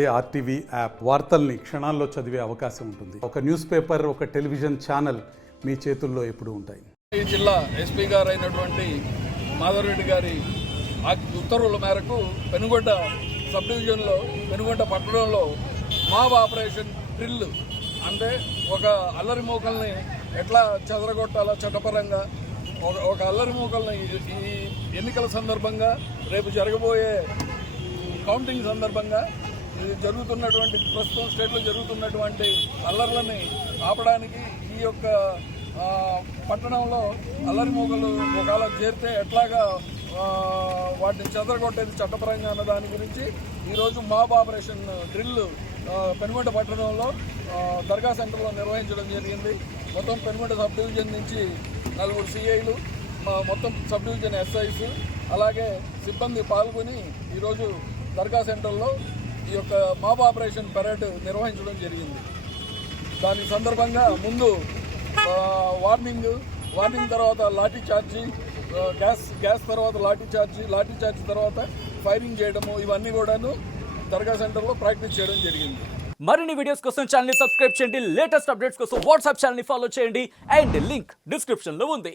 RTV app వార్తల్ని క్షణాల్లో చదివే అవకాశం ఉంటుంది. ఒక న్యూస్ పేపర్, ఒక టెలివిజన్ ఛానల్ మీ చేతుల్లో ఎప్పుడూ ఉంటాయి. ఈ జిల్లా ఎస్పీ గారు అయినటువంటి మాధవరెడ్డి గారి ఉత్తర్వుల మేరకు పెనుగొండ సబ్ డివిజన్లో పెనుగొండ పట్టణంలో మాబ్ ఆపరేషన్ డ్రిల్ అంటే ఒక అల్లరి మూకల్ని ఎట్లా చెదరగొట్టాలో చట్టపరంగా ఒక అల్లరి మూకల్ని ఈ ఎన్నికల సందర్భంగా రేపు జరగబోయే కౌంటింగ్ సందర్భంగా ఇది జరుగుతున్నటువంటి ప్రస్తుతం స్టేట్లో జరుగుతున్నటువంటి అల్లర్లని ఆపడానికి ఈ యొక్క పట్టణంలో అల్లరి మూకలు ఒకవేళ చేరితే ఎట్లాగా వాటిని చెదరగొట్టేది చట్టపరంగా అన్న దాని గురించి ఈరోజు మాబ్ ఆపరేషన్ డ్రిల్ పెనుగొండ పట్టణంలో దర్గా సెంటర్లో నిర్వహించడం జరిగింది. మొత్తం పెనుగొండ సబ్ డివిజన్ నుంచి 4 సిఐలు, మొత్తం సబ్ డివిజన్ ఎస్ఐస్ అలాగే సిబ్బంది పాల్గొని ఈరోజు దర్గా సెంటర్లో ఈ యొక్క మాబ్ ఆపరేషన్ పరేడ్ నిర్వహించడం జరిగింది. దాని సందర్భంగా ముందు వార్నింగ్ తర్వాత లాఠీ చార్జీ, గ్యాస్ తర్వాత లాఠీ చార్జీ తర్వాత ఫైరింగ్ చేయడము, ఇవన్నీ కూడాను దర్గా సెంటర్లో ప్రాక్టీస్ చేయడం జరిగింది. మరిన్ని వీడియోస్ కోసం ఛానల్ ని సబ్స్క్రైబ్ చేయండి. లేటెస్ట్ అప్డేట్స్ కోసం వాట్సాప్ ఛానల్ ని ఫాలో చేయండి. అండ్ లింక్ డిస్క్రిప్షన్ లో ఉంది.